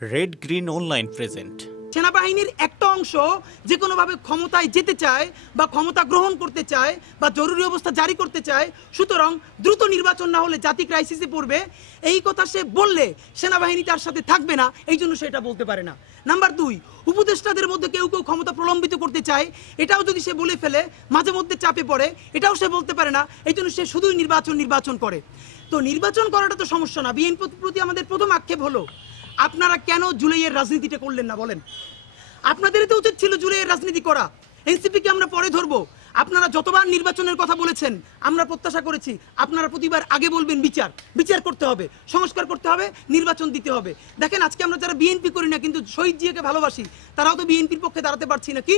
Red green online present. সেনাবাহিনীর একটা অংশ যে কোনোভাবে ক্ষমতায় যেতে চায় বা ক্ষমতা গ্রহণ করতে চায় বা জরুরি অবস্থা জারি করতে চায়, সুতরাং দ্রুত নির্বাচন না হলে জাতি ক্রাইসিসে পড়বে, এই কথা সে বললে সেনাবাহিনী তার সাথে থাকবে না, এই জন্য সেটা বলতে পারে না। নাম্বার 2, উপদেষ্টাদের মধ্যে কেউ কেউ ক্ষমতা প্রলম্বিত করতে চায়, এটাও যদি সে বলে ফেলে মাঝে মধ্যে চাপে পড়ে, এটাও সে বলতে পারে না, এই জন্য সে শুধুই নির্বাচন করে। তো নির্বাচন করাটা তো সমস্যা না। বিএনপির প্রতি আমাদের প্রথম আক্ষেপ হলো, আপনারা কেন জুলাইয়ের রাজনীতিটা করলেন না বলেন? আপনাদেরই তো উচিত ছিল জুলাইয়ের রাজনীতি করা। এনসিপিকে আমরা পরে ধরবো। আপনারা যতবার নির্বাচনের কথা বলেছেন আমরা প্রত্যাশা করেছি আপনারা প্রতিবার আগে বলবেন বিচার করতে হবে, সংস্কার করতে হবে, নির্বাচন দিতে হবে। দেখেন আজকে আমরা যারা বিএনপি করি না কিন্তু শহীদ জিয়াকে ভালোবাসি, তারাও তো বিএনপির পক্ষে দাঁড়াতে পারছি না। কি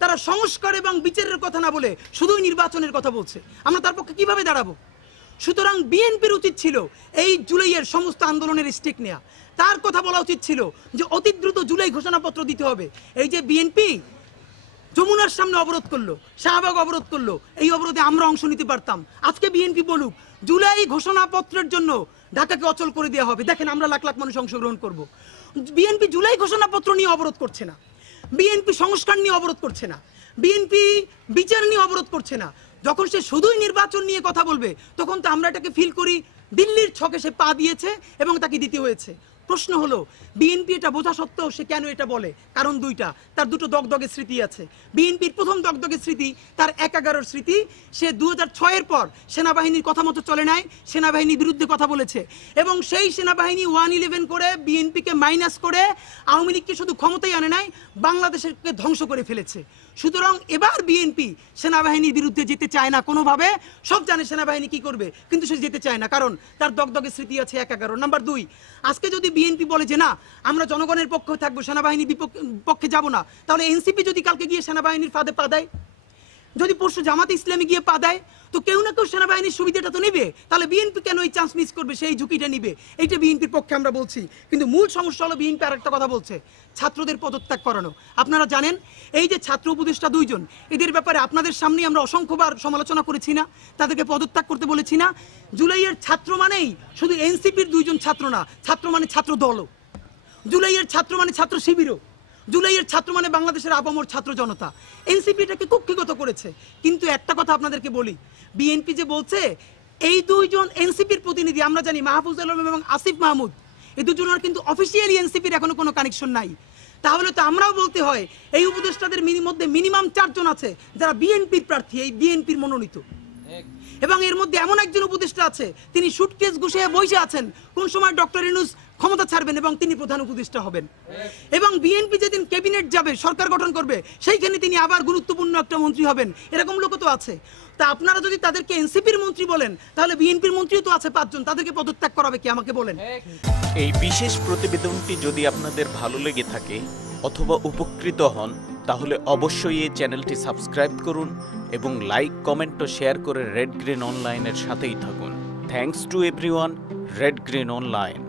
তারা সংস্কার এবং বিচারের কথা না বলে শুধুই নির্বাচনের কথা বলছে, আমরা তার পক্ষে কিভাবে দাঁড়াবো? সুতরাং বিএনপির উচিত ছিল এই জুলাইয়ের সমস্ত আন্দোলনের স্টেক নেওয়া। তার কথা বলা উচিত ছিল যে অতি দ্রুত জুলাই ঘোষণাপত্র দিতে হবে। এই যে বিএনপি যমুনার সামনে অবরোধ করলো, শাহবাগ অবরোধ করলো, এই অবরোধে আমরা অংশ নিতে পারতাম। আজকে বিএনপি বলুক জুলাই ঘোষণাপত্রের জন্য ঢাকাকে অচল করে দেওয়া হবে, দেখেন আমরা লাখ লাখ মানুষ অংশগ্রহণ করব। বিএনপি জুলাই ঘোষণাপত্র নিয়ে অবরোধ করছে না, বিএনপি সংস্কার নিয়ে অবরোধ করছে না, বিএনপি বিচার নিয়ে অবরোধ করছে না। যখন সে শুধুই নির্বাচন নিয়ে কথা বলবে তখন তো আমরা এটাকে ফিল করি দিল্লির ছকে সে পা দিয়েছে এবং তাকে দিতে হয়েছে। প্রশ্ন হলো বিএনপি এটা বোঝা সত্ত্বেও সে কেন এটা বলে? কারণ দুইটা, তার দুটো দগদগে স্মৃতি আছে। বিএনপির প্রথম দগদগে স্মৃতি তার ১/১১ স্মৃতি। সে ২০০৬-এর পর সেনাবাহিনীর কথা মতো চলে নাই, সেনাবাহিনীর বিরুদ্ধে কথা বলেছে এবং সেই সেনাবাহিনী 111 করে বিএনপিকে মাইনাস করে আওয়ামী লীগকে শুধু ক্ষমতায় আনে নাই, বাংলাদেশকে ধ্বংস করে ফেলেছে। সুতরাং এবার বিএনপি সেনাবাহিনীর বিরুদ্ধে যেতে চায় না কোনোভাবে। সব জানে সেনাবাহিনী কি করবে, কিন্তু সে যেতে চায় না কারণ তার দগদগে স্মৃতি আছে ১/১১। নাম্বার 2, আজকে যদি বিএনপি বলে যে না আমরা জনগণের পক্ষে থাকবো, সেনাবাহিনীর পক্ষে যাব না, তাহলে এনসিপি যদি কালকে গিয়ে সেনাবাহিনীর ফাঁদে পা দেয়, যদি পরশু জামাত ইসলামী গিয়ে পা দেয়, তো কেউ না কেউ সেনাবাহিনীর সুবিধাটা তো নেবে। তাহলে বিএনপি কেন এই চান্স মিস করবে, সেই ঝুঁকিটা নিবে? এইটা বিএনপির পক্ষে আমরা বলছি। কিন্তু মূল সমস্যা হলো বিএনপি আর একটা কথা বলছে, ছাত্রদের পদত্যাগ করানো। আপনারা জানেন এই যে ছাত্র উপদেষ্টা 2 জন, এদের ব্যাপারে আপনাদের সামনে আমরা অসংখ্যবার সমালোচনা করেছি না, তাদেরকে পদত্যাগ করতে বলেছি না? জুলাইয়ের ছাত্র মানেই শুধু এনসিপির 2 জন ছাত্র না, ছাত্র মানে ছাত্র দলও। জুলাইয়ের ছাত্র মানে ছাত্র শিবিরও। জুলাইয়ের ছাত্র মানে বাংলাদেশের আপামর ছাত্র জনতা। এনসিপি এটাকে কুক্ষিগত করেছে। কিন্তু একটা কথা আপনাদেরকে বলি, বিএনপি যে বলছে এই 2 জন এনসিপির প্রতিনিধি, আমরা জানি মাহফুজ আলম এবং আসিফ মাহমুদ, এই 2 জনের কিন্তু অফিসিয়ালি এনসিপির এখনো কোনো কানেকশন নাই। তাহলে তো আমরাও বলতে হয় এই উপদেষ্টাদের মধ্যে মিনিমাম 4 জন আছে যারা বিএনপির প্রার্থী, এই বিএনপির মনোনীত। এবং এর মধ্যে এমন একজন উপদেষ্টা আছে তিনি সুটকেস গুছিয়ে বসে আছেন কোন সময় ডক্টর ইউনূস ক্ষমতা ছাড়বেন এবং তিনি প্রধান উপদেষ্টা হবেন। এবং বিএনপি যেদিন ক্যাবিনেট যাবে, সরকার গঠন করবে, সেইখানে তিনি আবার গুরুত্বপূর্ণ একটা মন্ত্রী হবেন, এরকম লোকও তো আছে। তা আপনারা যদি তাদেরকে এনসিপির মন্ত্রী বলেন, তাহলে বিএনপির মন্ত্রীও তো আছে 5 জন, তাদেরকে পদত্যাগ করাবে কি আমাকে বলেন? এই বিশেষ প্রতিবেদনটি যদি আপনাদের ভালো লেগে থাকে অথবা উপকৃত হন তাহলে অবশ্যই এই চ্যানেলটি সাবস্ক্রাইব করুন এবং লাইক, কমেন্ট ও শেয়ার করে রেড গ্রিন অনলাইনের সাথেই থাকুন। Thanks to everyone. Red green online.